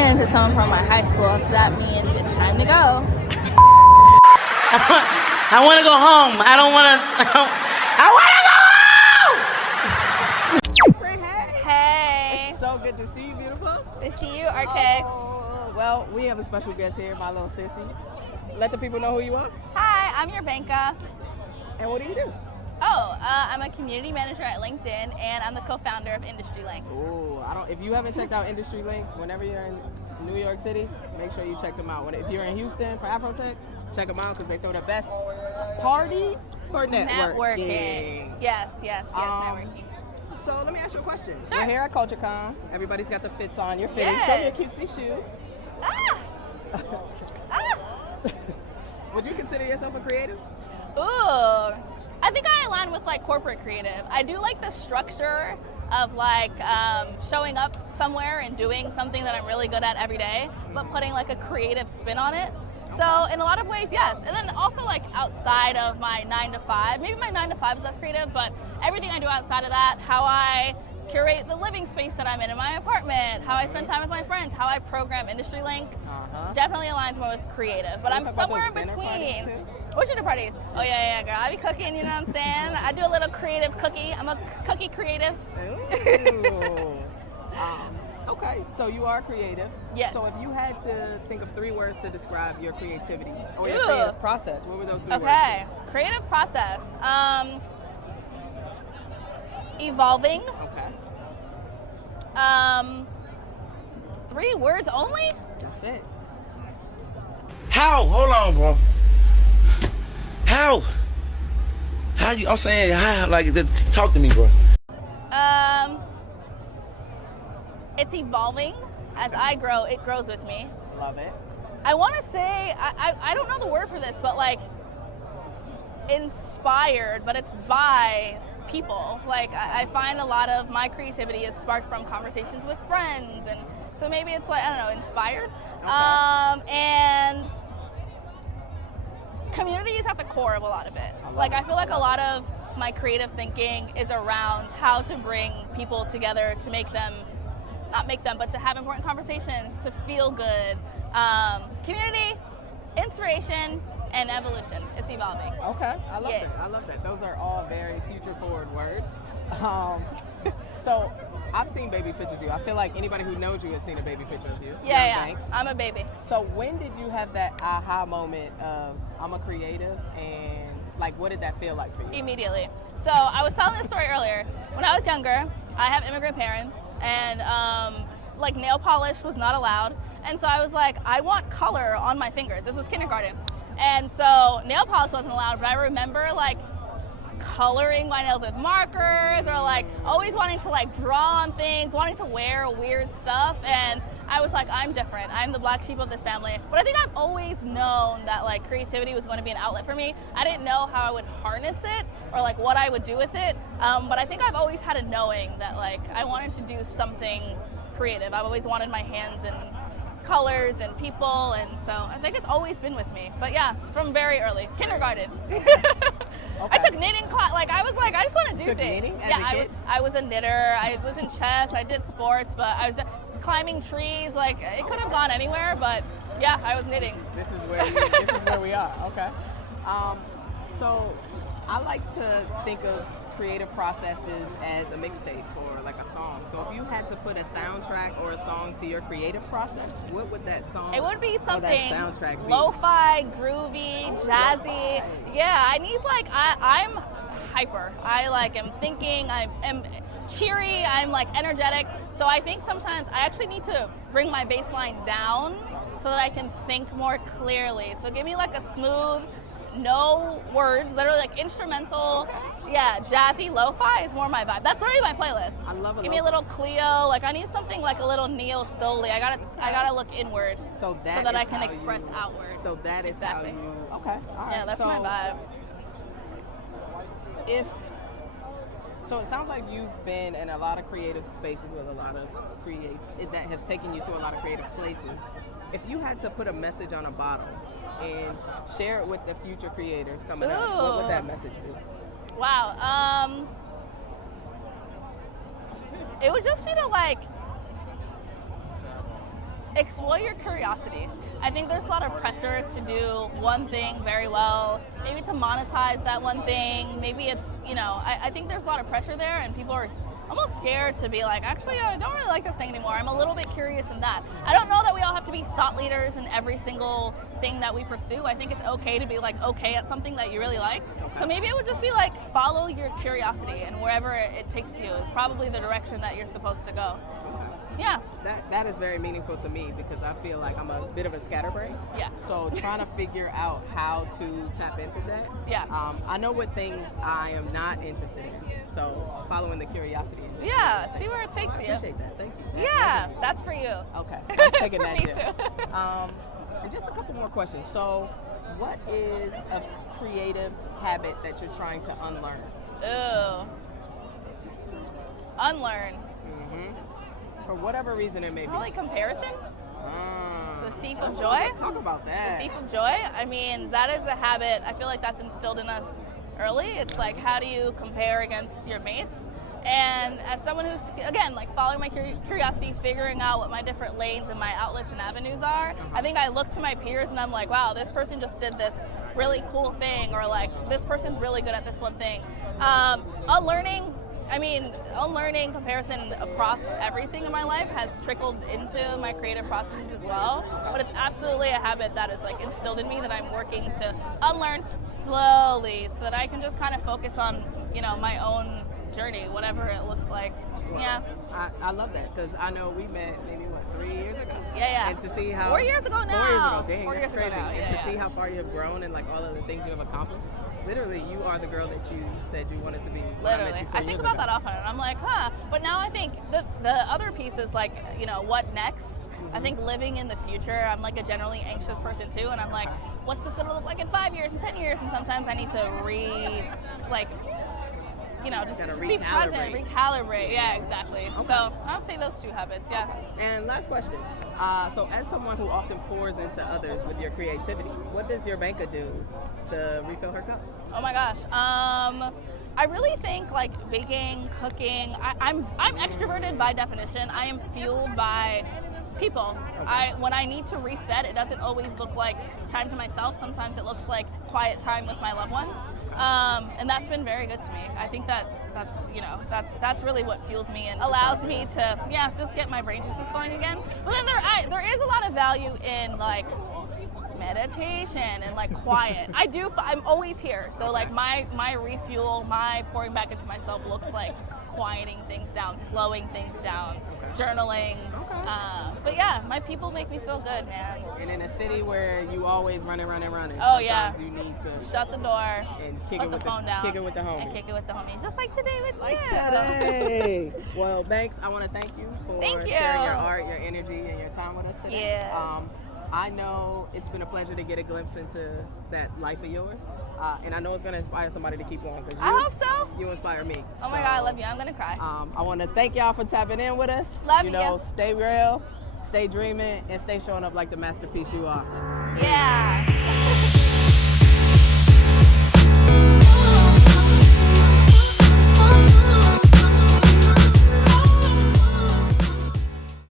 ran into someone from my high school, so that means it's time to go. I want to go home. I don't want to. I want to go home! Hey. It's so good to see you, beautiful. To see you, RK. Oh, well, we have a special guest here, my little sissy. Let the people know who you are. Hi, I'm Yrbenka. And what do you do? I'm a community manager at LinkedIn, and I'm the co-founder of Industry Link. Oh, if you haven't checked out Industry Links, whenever you're in New York City, make sure you check them out. If you're in Houston for Afrotech, check them out because they throw the best parties for networking. Yes, networking. So let me ask you a question. Sure. We're here at CultureCon. Everybody's got the fits on. You're fitting. Yes. Show me your cutesy shoes. Would you consider yourself a creative? Ooh, I think I align with like corporate creative. I do like the structure of like showing up somewhere and doing something that I'm really good at every day, but putting like a creative spin on it. So in a lot of ways, yes. And then also like outside of my 9 to 5, maybe my 9 to 5 is less creative, but everything I do outside of that, how I curate the living space that I'm in my apartment, how I spend time with my friends, how I program Industry Link, definitely aligns more with creative. But I'm somewhere in between. What's dinner parties? Oh yeah, girl. I be cooking, you know what I'm saying? I do a little creative cookie. I'm a cookie creative. Okay, so you are creative. Yes. So if you had to think of 3 words to describe your creativity or your creative process, what were those 3 words? Okay, creative process. Evolving. Okay. 3 words only? That's it. How? Hold on, bro. How? How you? I'm saying, how? Like, talk to me, bro. It's evolving. As I grow, it grows with me. Love it. I want to say, I don't know the word for this, but like inspired, but it's by people. Like I find a lot of my creativity is sparked from conversations with friends, and so maybe it's like, I don't know, inspired. Okay. And community is at the core of a lot of it. I feel like a lot of my creative thinking is around how to bring people together to make them, not make them, but to have important conversations, to feel good. Community, inspiration, and evolution. It's evolving. Okay, I love Yes. that. I love that. Those are all very future-forward words. So I've seen baby pictures of you. I feel like anybody who knows you has seen a baby picture of you. Yeah. Thanks. I'm a baby. So when did you have that aha moment of I'm a creative, and like what did that feel like for you? Immediately. So I was telling this story earlier. When I was younger, I have immigrant parents, and like nail polish was not allowed. And so I was like, I want color on my fingers. This was kindergarten. And so nail polish wasn't allowed, but I remember like coloring my nails with markers, or like always wanting to like draw on things, wanting to wear weird stuff. And I was like, I'm different. I'm the black sheep of this family. But I think I've always known that like creativity was going to be an outlet for me. I didn't know how I would harness it or like what I would do with it. But I think I've always had a knowing that like I wanted to do something creative. I've always wanted my hands in colors and people, and so I think it's always been with me. But yeah, from very early, kindergarten. I took knitting class. Like I was like, I just want to do things. Knitting as a kid? I was a knitter. I was in chess. I did sports, but I was climbing trees. Like it could have gone anywhere, but yeah, I was knitting. This is where we are. Okay. So I like to think of creative processes as a mixtape or like a song. So if you had to put a soundtrack or a song to your creative process, what would that song? It would be something soundtrack be? Lo-fi, groovy, jazzy. Yeah, I need like I'm hyper. I like am thinking. I am cheery. I'm like energetic. So I think sometimes I actually need to bring my baseline down so that I can think more clearly. So give me like a smooth, no words, literally like instrumental. Yeah, jazzy lo-fi is more my vibe. That's literally my playlist. I love it. Give me a little Cleo. Like I need something like a little neo soul-y. I gotta look inward so that I can express outward. So that is exactly. how you. Okay. All right. Yeah, that's my vibe. So it sounds like you've been in a lot of creative spaces with a lot of that has taken you to a lot of creative places. If you had to put a message on a bottle and share it with the future creators coming up, what would that message be? Wow. It would just be to like explore your curiosity. I think there's a lot of pressure to do one thing very well, maybe to monetize that one thing. Maybe it's, I think there's a lot of pressure there, and people are almost scared to be like, actually, I don't really like this thing anymore. I'm a little bit curious in that. I don't know that we all have to be thought leaders in every single thing that we pursue. I think it's okay to be like okay at something that you really like. Okay. So maybe it would just be like follow your curiosity, and wherever it takes you is probably the direction that you're supposed to go. Yeah. That is very meaningful to me because I feel like I'm a bit of a scatterbrain. Yeah. So trying to figure out how to tap into that. Yeah. I know what things I am not interested in. So following the curiosity. And just Yeah. See where it takes I you. appreciate that. Thank you. Yeah. That's for you. Okay. It's I'm taking for that me tip. too. And just a couple more questions. So, what is a creative habit that you're trying to unlearn? Ooh. Unlearn. For whatever reason it may be. Probably comparison. The thief of Let's joy. Talk about that. The thief of joy. I mean, that is a habit. I feel like that's instilled in us early. It's like, how do you compare against your mates? And as someone who's, again, like following my curiosity, figuring out what my different lanes and my outlets and avenues are, I think I look to my peers and I'm like, wow, this person just did this really cool thing, or like, this person's really good at this one thing. Unlearning comparison across everything in my life has trickled into my creative processes as well. But it's absolutely a habit that is like instilled in me that I'm working to unlearn slowly so that I can just kind of focus on, my own journey, whatever it looks like. Well, Yeah. I love that because I know we met maybe 3 years ago. Yeah. And to see how 4 years ago now. 4 years ago, dang, 4 that's years ago crazy. now. And Yeah, to see how far you have grown and like all of the things you have accomplished. Literally, you are the girl that you said you wanted to be. When Literally. I met you 4 I think years about ago. that often, and I'm like, huh. But now I think the other piece is like, what next? I think living in the future, I'm like a generally anxious person too, and I'm like, what's this gonna look like in 5 years, in 10 years? And sometimes I need to just Gotta be present, recalibrate. Yeah, exactly. Okay. So I would say those two habits, yeah. And last question. So as someone who often pours into others with your creativity, what does Yrbenka do to refill her cup? Oh my gosh. I really think like baking, cooking. I'm extroverted by definition. I am fueled by people. When I need to reset, it doesn't always look like time to myself. Sometimes it looks like quiet time with my loved ones. And that's been very good to me. I think that's really what fuels me and allows me to just get my brain juices flowing again. But then there is a lot of value in like meditation and like quiet. I'm always here. So like my refuel, my pouring back into myself looks like quieting things down, slowing things down, journaling. But yeah, my people make me feel good, man. And in a city where you always running, Oh yeah. you need to shut the door, and put the phone down, kick it with the homies. and kick it with the homies, just like today with you. Today. Well, Banks, I want to thank you for Thank you. sharing your art, your energy, and your time with us today. Yes. I know it's been a pleasure to get a glimpse into that life of yours, and I know it's going to inspire somebody to keep going. I hope so. You inspire me. Oh my God, I love you. I'm gonna cry. I want to thank y'all for tapping in with us. Love you. Stay real, stay dreaming, and stay showing up like the masterpiece you are. Yeah.